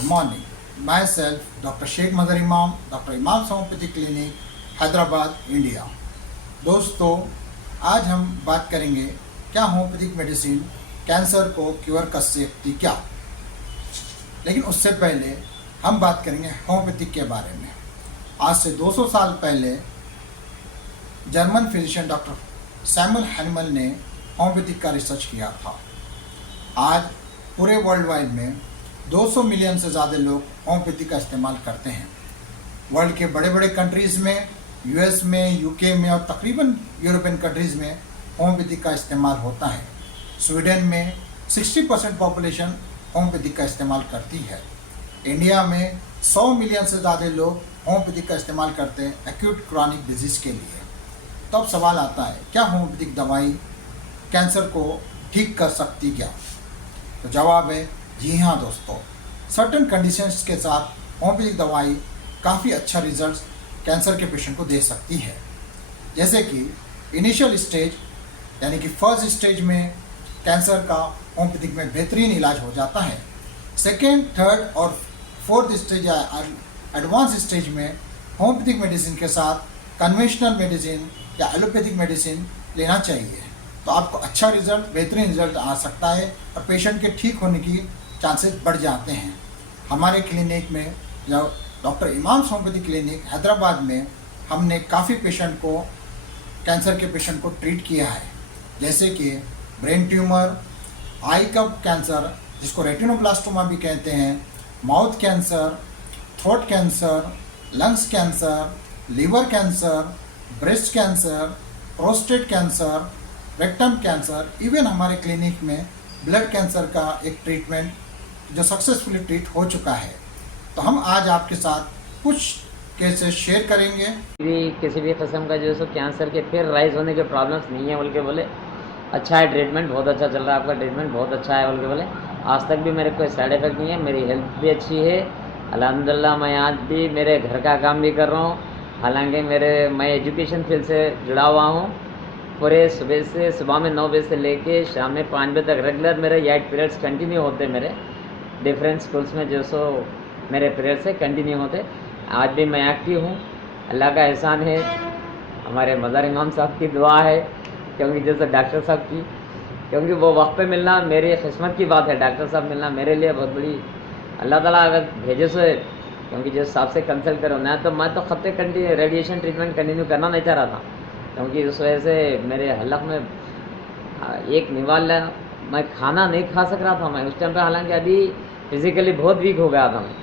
Good morning. Myself, Dr. Sheikh Mazhar Imam, Dr. Imam Homeopathy Clinic, Hyderabad, India. दोस्तों, आज हम बात करेंगे क्या होम्योपैथिक मेडिसिन कैंसर को क्योर कर सकती क्या। लेकिन उससे पहले हम बात करेंगे होम्योपैथिक के बारे में। आज से 200 साल पहले जर्मन फिजिशियन डॉक्टर सैमुअल हैनिमल ने होम्योपैथिक का रिसर्च किया था। आज पूरे वर्ल्ड वाइड में 200 मिलियन से ज़्यादा लोग होम्योपैथी का इस्तेमाल करते हैं। वर्ल्ड के बड़े बड़े कंट्रीज़ में, यूएस में, यूके में और तकरीबन यूरोपियन कंट्रीज़ में होम्योपैथी का इस्तेमाल होता है। स्वीडन में 60% पॉपुलेशन होम्योपैथी का इस्तेमाल करती है। इंडिया में 100 मिलियन से ज़्यादा लोग होम्योपैथी का इस्तेमाल करते हैं एक्यूट क्रॉनिक डिजीज़ के लिए। तो अब सवाल आता है, क्या होम्योपैथिक दवाई कैंसर को ठीक कर सकती क्या? तो जवाब है जी हाँ दोस्तों, सर्टेन कंडीशंस के साथ होम्योपैथिक दवाई काफ़ी अच्छा रिजल्ट कैंसर के पेशेंट को दे सकती है। जैसे कि इनिशियल स्टेज यानी कि फर्स्ट स्टेज में कैंसर का होम्योपैथिक में बेहतरीन इलाज हो जाता है। सेकेंड, थर्ड और फोर्थ स्टेज या एडवांस स्टेज में होम्योपैथिक मेडिसिन के साथ कन्वेंशनल मेडिसिन या एलोपैथिक मेडिसिन लेना चाहिए। तो आपको अच्छा रिजल्ट, बेहतरीन रिजल्ट आ सकता है और पेशेंट के ठीक होने की चांसेस बढ़ जाते हैं। हमारे क्लिनिक में, जो डॉक्टर इमाम होम्योपैथी क्लिनिक हैदराबाद में, हमने काफ़ी पेशेंट को, कैंसर के पेशेंट को ट्रीट किया है। जैसे कि ब्रेन ट्यूमर, आई का कैंसर जिसको रेटिनोब्लास्टोमा भी कहते हैं, mouth cancer, throat cancer, lungs cancer, liver cancer, breast cancer, prostate cancer, rectum cancer, even हमारे क्लिनिक में ब्लड कैंसर का एक ट्रीटमेंट जो सक्सेसफुली ट्रीट हो चुका है। तो हम आज आपके साथ कुछ केसेस शेयर करेंगे। किसी भी किस्म का जो है सो कैंसर के फिर राइज होने के प्रॉब्लम्स नहीं है बोल के बोले, अच्छा है ट्रीटमेंट, बहुत अच्छा चल रहा है आपका ट्रीटमेंट, बहुत अच्छा है बोल के बोले। आज तक भी मेरे कोई साइड इफेक्ट नहीं है, मेरी हेल्थ भी अच्छी है अल्हम्दुलिल्लाह। मैं आज भी मेरे घर का काम भी कर रहा हूँ, हालांकि मैं एजुकेशन फील्ड से जुड़ा हुआ हूँ। पूरे सुबह में 9 बजे से लेके शाम में 5 बजे तक रेगुलर मेरे 8 पीरियड्स कंटिन्यू होते मेरे डिफरेंट स्कूल्स में, जो सो मेरे पीरियड से कंटिन्यू होते। आज भी मैं एक्टिव हूँ, अल्लाह का एहसान है, हमारे मज़हर इमाम साहब की दुआ है, क्योंकि जैसे डॉक्टर साहब की, क्योंकि वो वक्त पे मिलना मेरी किस्मत की बात है। डॉक्टर साहब मिलना मेरे लिए बहुत बड़ी, अल्लाह ताला अगर भेजे से, क्योंकि जिस हिसाब से कंसल्ट करो ना, तो मैं तो खत्ते कंटिन्यू रेडिएशन ट्रीटमेंट कंटिन्यू करना नहीं चाह रहा था, क्योंकि उस वजह से मेरे हलक में एक निवाला, मैं खाना नहीं खा सक रहा था मैं उस टाइम पे, हालांकि अभी फिज़िकली बहुत वीक हो गया था मैं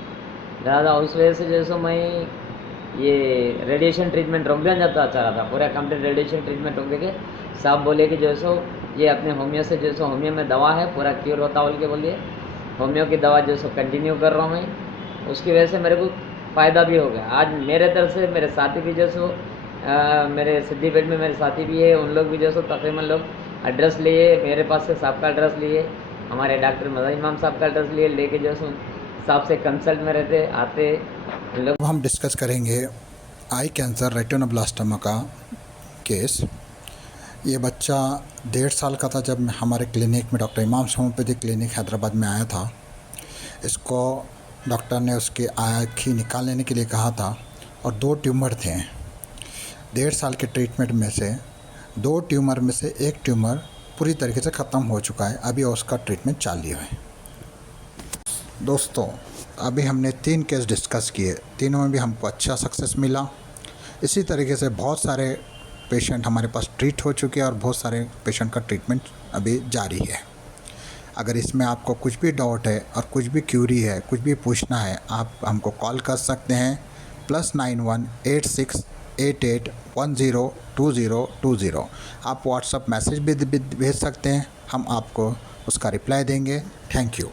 ज़्यादा। उस वजह से जैसे मैं ये रेडिएशन ट्रीटमेंट रोक देना चाह रहा था, पूरा कंप्लीट रेडिएशन ट्रीटमेंट रोक देके साहब बोले कि जो सो ये अपने होम्यो से, जो सो होम्यो में दवा है पूरा क्योर होता बोल के बोलिए, होम्यो की दवा जो सो कंटिन्यू कर रहा हूँ मैं। उसकी वजह से मेरे को फ़ायदा भी हो गया। आज मेरे तरफ से मेरे साथी भी जो सो मेरे सिद्दीपेट में मेरे साथी भी है, उन लोग भी जो सो तकरीबन लोग एड्रेस लिए, मेरे पास से साहब का एड्रेस लिए, हमारे डॉक्टर मज़हर इमाम साहब का एड्रेस लिए, लेके जो सो साहब से कंसल्ट में रहते आते लोग। हम डिस्कस करेंगे आई कैंसर रेटिनोब्लास्टोमा का केस। ये बच्चा 1.5 साल का था जब हमारे क्लिनिक में, डॉक्टर इमाम होम्योपैथी क्लिनिक हैदराबाद में आया था। इसको डॉक्टर ने उसकी आँखें निकाल लेने के लिए कहा था और 2 ट्यूमर थे। 1.5 साल के ट्रीटमेंट में से 2 ट्यूमर में से 1 ट्यूमर पूरी तरीके से ख़त्म हो चुका है, अभी उसका ट्रीटमेंट चालू है। दोस्तों, अभी हमने 3 केस डिस्कस किए, तीनों में भी हमको अच्छा सक्सेस मिला। इसी तरीके से बहुत सारे पेशेंट हमारे पास ट्रीट हो चुके हैं और बहुत सारे पेशेंट का ट्रीटमेंट अभी जारी है। अगर इसमें आपको कुछ भी डाउट है और कुछ भी क्यूरी है, कुछ भी पूछना है, आप हमको कॉल कर सकते हैं +91 86 88 10 2020। आप व्हाट्सअप मैसेज भी भेज सकते हैं, हम आपको उसका रिप्लाई देंगे। Thank you.